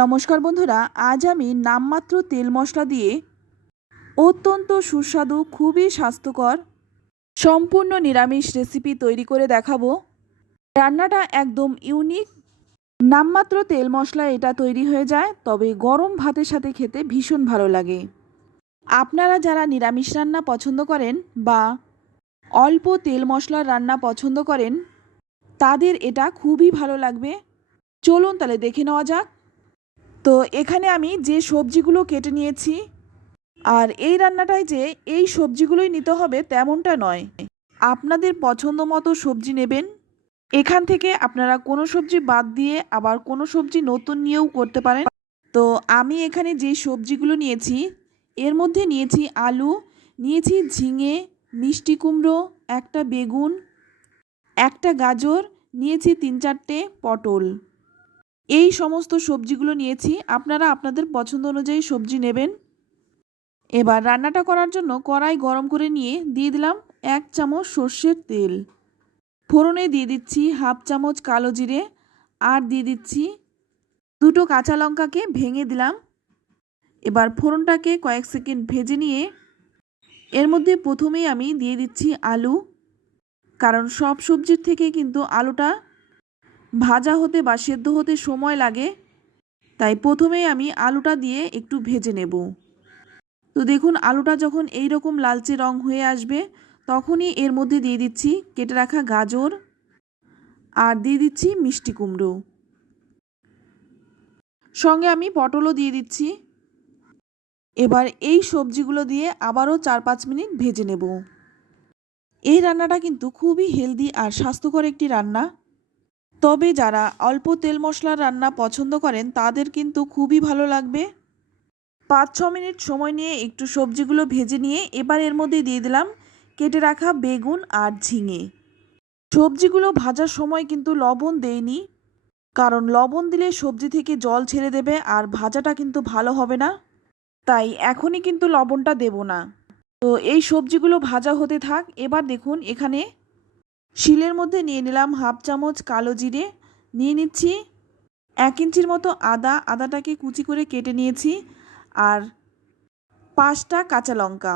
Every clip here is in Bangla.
নমস্কার বন্ধুরা, আজ আমি নামমাত্র তেল মশলা দিয়ে অত্যন্ত সুস্বাদু, খুবই স্বাস্থ্যকর, সম্পূর্ণ নিরামিষ রেসিপি তৈরি করে দেখাবো। রান্নাটা একদম ইউনিক নামমাত্র তেল মশলা এটা তৈরি হয়ে যায়, তবে গরম ভাতের সাথে খেতে ভীষণ ভালো লাগে। আপনারা যারা নিরামিষ রান্না পছন্দ করেন বা অল্প তেল মশলার রান্না পছন্দ করেন, তাদের এটা খুবই ভালো লাগবে। চলুন তাহলে দেখে নেওয়া যাক। তো এখানে আমি যে সবজিগুলো কেটে নিয়েছি আর এই রান্নাটায় যে এই সবজিগুলোই নিতে হবে তেমনটা নয়। আপনাদের পছন্দ মতো সবজি নেবেন। এখান থেকে আপনারা কোনো সবজি বাদ দিয়ে আবার কোনো সবজি নতুন নিয়েও করতে পারেন। তো আমি এখানে যে সবজিগুলো নিয়েছি, এর মধ্যে নিয়েছি আলু, নিয়েছি ঝিঙে, মিষ্টি কুমড়ো, একটা বেগুন, একটা গাজর, নিয়েছি তিন চারটে পটল। এই সমস্ত সবজিগুলো নিয়েছি। আপনারা আপনাদের পছন্দ অনুযায়ী সবজি নেবেন। এবার রান্নাটা করার জন্য কড়াই গরম করে নিয়ে দিয়ে দিলাম এক চামচ সর্ষের তেল। ফোড়নে দিয়ে দিচ্ছি হাফ চামচ কালো জিরে আর দিয়ে দিচ্ছি দুটো কাঁচা লঙ্কাকে ভেঙে দিলাম। এবার ফোড়নটাকে কয়েক সেকেন্ড ভেজে নিয়ে এর মধ্যে প্রথমেই আমি দিয়ে দিচ্ছি আলু। কারণ সব সবজির থেকে কিন্তু আলুটা ভাজা হতে বা সেদ্ধ হতে সময় লাগে, তাই প্রথমেই আমি আলুটা দিয়ে একটু ভেজে নেব। তো দেখুন, আলুটা যখন এই রকম লালচে রং হয়ে আসবে, তখনই এর মধ্যে দিয়ে দিচ্ছি কেটে রাখা গাজর আর দিয়ে দিচ্ছি মিষ্টি কুমড়ো। সঙ্গে আমি পটলও দিয়ে দিচ্ছি। এবার এই সবজিগুলো দিয়ে আবারও চার পাঁচ মিনিট ভেজে নেব। এই রান্নাটা কিন্তু খুবই হেলদি আর স্বাস্থ্যকর একটি রান্না। তবে যারা অল্প তেল মশলার রান্না পছন্দ করেন, তাদের কিন্তু খুবই ভালো লাগবে। পাঁচ ছ মিনিট সময় নিয়ে একটু সবজিগুলো ভেজে নিয়ে এবার এর মধ্যে দিয়ে দিলাম কেটে রাখা বেগুন আর ঝিঙে। সবজিগুলো ভাজার সময় কিন্তু লবণ দেয়নি কারণ লবণ দিলে সবজি থেকে জল ছেড়ে দেবে আর ভাজাটা কিন্তু ভালো হবে না, তাই এখনই কিন্তু লবণটা দেব না। তো এই সবজিগুলো ভাজা হতে থাক, এবার দেখুন এখানে শিলের মধ্যে নিয়ে নিলাম হাফ চামচ কালো জিরে, নিয়ে নিচ্ছি এক ইঞ্চির মতো আদা, আদাটাকে কুচি করে কেটে নিয়েছি, আর পাঁচটা কাঁচা লঙ্কা।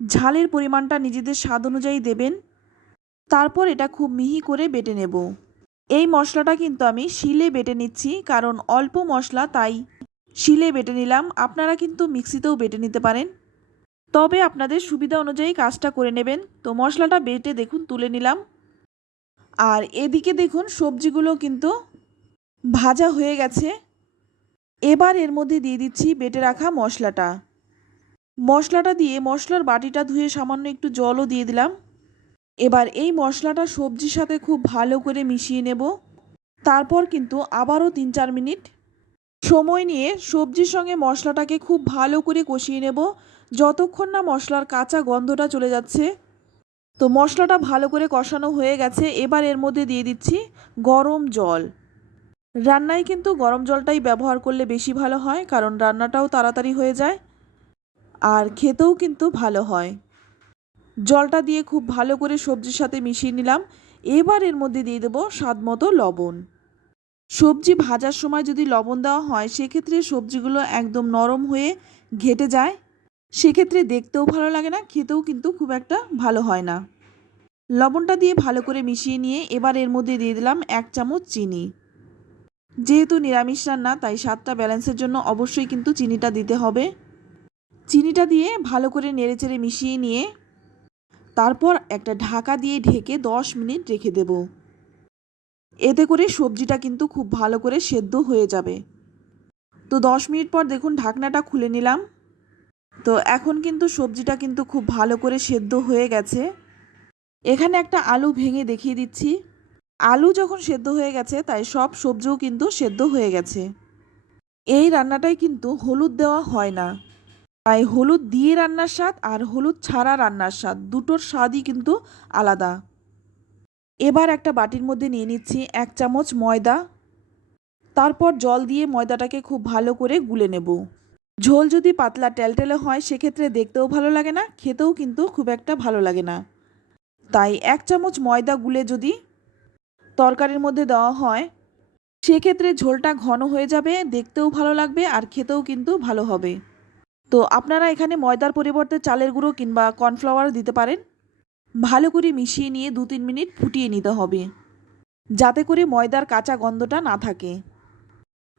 ঝালের পরিমাণটা নিজেদের স্বাদ অনুযায়ী দেবেন। তারপর এটা খুব মিহি করে বেটে নেব। এই মশলাটা কিন্তু আমি শিলে বেটে নিচ্ছি, কারণ অল্প মশলা, তাই শিলে বেটে নিলাম। আপনারা কিন্তু মিক্সিতেও বেটে নিতে পারেন। তবে আপনাদের সুবিধা অনুযায়ী কাজটা করে নেবেন। তো মশলাটা বেটে দেখুন, তুলে নিলাম। আর এদিকে দেখুন, সবজিগুলো কিন্তু ভাজা হয়ে গেছে। এবার এর মধ্যে দিয়ে দিচ্ছি বেটে রাখা মশলাটা। মশলাটা দিয়ে মশলার বাটিটা ধুয়ে সামান্য একটু জলও দিয়ে দিলাম। এবার এই মশলাটা সবজির সাথে খুব ভালো করে মিশিয়ে নেব। তারপর কিন্তু আবারও তিন চার মিনিট সময় নিয়ে সবজির সঙ্গে মশলাটাকে খুব ভালো করে কষিয়ে নেব। যতক্ষণ না মশলার কাঁচা গন্ধটা চলে যাচ্ছে। তো মশলাটা ভালো করে কষানো হয়ে গেছে, এবার এর মধ্যে দিয়ে দিচ্ছি গরম জল। রান্নায় কিন্তু গরম জলটাই ব্যবহার করলে বেশি ভালো হয়, কারণ রান্নাটাও তাড়াতাড়ি হয়ে যায় আর খেতেও কিন্তু ভালো হয়। জলটা দিয়ে খুব ভালো করে সবজির সাথে মিশিয়ে নিলাম। এবার এর মধ্যে দিয়ে দেবো স্বাদ মতো লবণ। সবজি ভাজার সময় যদি লবণ দেওয়া হয়, সেক্ষেত্রে সবজিগুলো একদম নরম হয়ে ঘেটে যায়। সেক্ষেত্রে দেখতেও ভালো লাগে না, খেতেও কিন্তু খুব একটা ভালো হয় না। লবণটা দিয়ে ভালো করে মিশিয়ে নিয়ে এবার এর মধ্যে দিয়ে দিলাম এক চামচ চিনি। যেহেতু নিরামিষ রান্না, তাই স্বাদটা ব্যালেন্সের জন্য অবশ্যই কিন্তু চিনিটা দিতে হবে। চিনিটা দিয়ে ভালো করে নেড়েচেড়ে মিশিয়ে নিয়ে তারপর একটা ঢাকা দিয়ে ঢেকে দশ মিনিট রেখে দেব। এতে করে সবজিটা কিন্তু খুব ভালো করে সেদ্ধ হয়ে যাবে। তো দশ মিনিট পর দেখুন ঢাকনাটা খুলে নিলাম। তো এখন কিন্তু সবজিটা কিন্তু খুব ভালো করে সেদ্ধ হয়ে গেছে। এখানে একটা আলু ভেঙে দেখিয়ে দিচ্ছি। আলু যখন সেদ্ধ হয়ে গেছে, তাই সব সবজিও কিন্তু সেদ্ধ হয়ে গেছে। এই রান্নাটাই কিন্তু হলুদ দেওয়া হয় না। তাই হলুদ দিয়ে রান্নার স্বাদ আর হলুদ ছাড়া রান্নার স্বাদ দুটোর স্বাদই কিন্তু আলাদা। এবার একটা বাটির মধ্যে নিয়ে নিচ্ছি এক চামচ ময়দা। তারপর জল দিয়ে ময়দাটাকে খুব ভালো করে গুলে নেব। ঝোল যদি পাতলা, টেলটেলে হয়, সেক্ষেত্রে দেখতেও ভালো লাগে না, খেতেও কিন্তু খুব একটা ভালো লাগে না। তাই এক চামচ ময়দা গুলে যদি তরকারির মধ্যে দেওয়া হয়, সেক্ষেত্রে ঝোলটা ঘন হয়ে যাবে, দেখতেও ভালো লাগবে আর খেতেও কিন্তু ভালো হবে। তো আপনারা এখানে ময়দার পরিবর্তে চালের গুঁড়ো কিংবা কর্নফ্লাওয়ার দিতে পারেন। ভালো করে মিশিয়ে নিয়ে দু তিন মিনিট ফুটিয়ে নিতে হবে, যাতে করে ময়দার কাঁচা গন্ধটা না থাকে।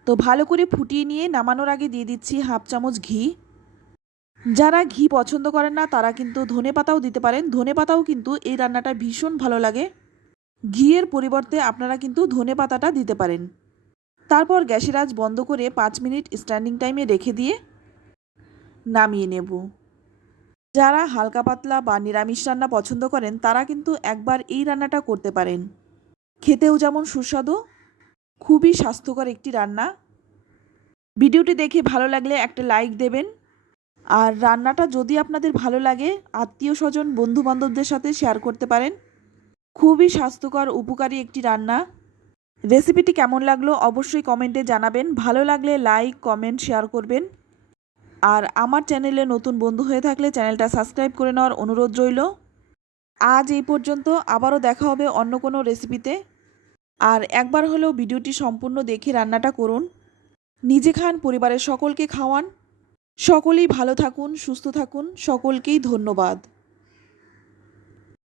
তো ভালো করে ফুটিয়ে নিয়ে নামানোর আগে দিয়ে দিচ্ছি হাফ চামচ ঘি। যারা ঘি পছন্দ করেন না, তারা কিন্তু ধনে পাতাও দিতে পারেন। ধনে পাতাও কিন্তু এই রান্নাটা ভীষণ ভালো লাগে। ঘিয়ের পরিবর্তে আপনারা কিন্তু ধনে পাতাটা দিতে পারেন। তারপর গ্যাসের আজ বন্ধ করে পাঁচ মিনিট স্ট্যান্ডিং টাইমে রেখে দিয়ে নামিয়ে নেব। যারা হালকা পাতলা বা নিরামিষ রান্না পছন্দ করেন, তারা কিন্তু একবার এই রান্নাটা করতে পারেন। খেতেও যেমন সুস্বাদু খুবই স্বাস্থ্যকর একটি রান্না। ভিডিওটি দেখে ভালো লাগলে একটা লাইক দেবেন। আর রান্নাটা যদি আপনাদের ভালো লাগে, আত্মীয় স্বজন বন্ধু বান্ধবদের সাথে শেয়ার করতে পারেন। খুবই স্বাস্থ্যকর, উপকারী একটি রান্না। রেসিপিটি কেমন লাগল অবশ্যই কমেন্টে জানাবেন। ভালো লাগলে লাইক, কমেন্ট, শেয়ার করবেন। আর আমার চ্যানেলে নতুন বন্ধু হয়ে থাকলে চ্যানেলটা সাবস্ক্রাইব করে নেওয়ার অনুরোধ রইল। আজ এই পর্যন্ত আবারও দেখা হবে অন্য কোনো রেসিপিতে। আর একবার হলেও ভিডিওটি সম্পূর্ণ দেখে রান্নাটা করুন। নিজে খান, পরিবারের সকলকে খাওয়ান। সকলেই ভালো থাকুন, সুস্থ থাকুন। সকলকেই ধন্যবাদ।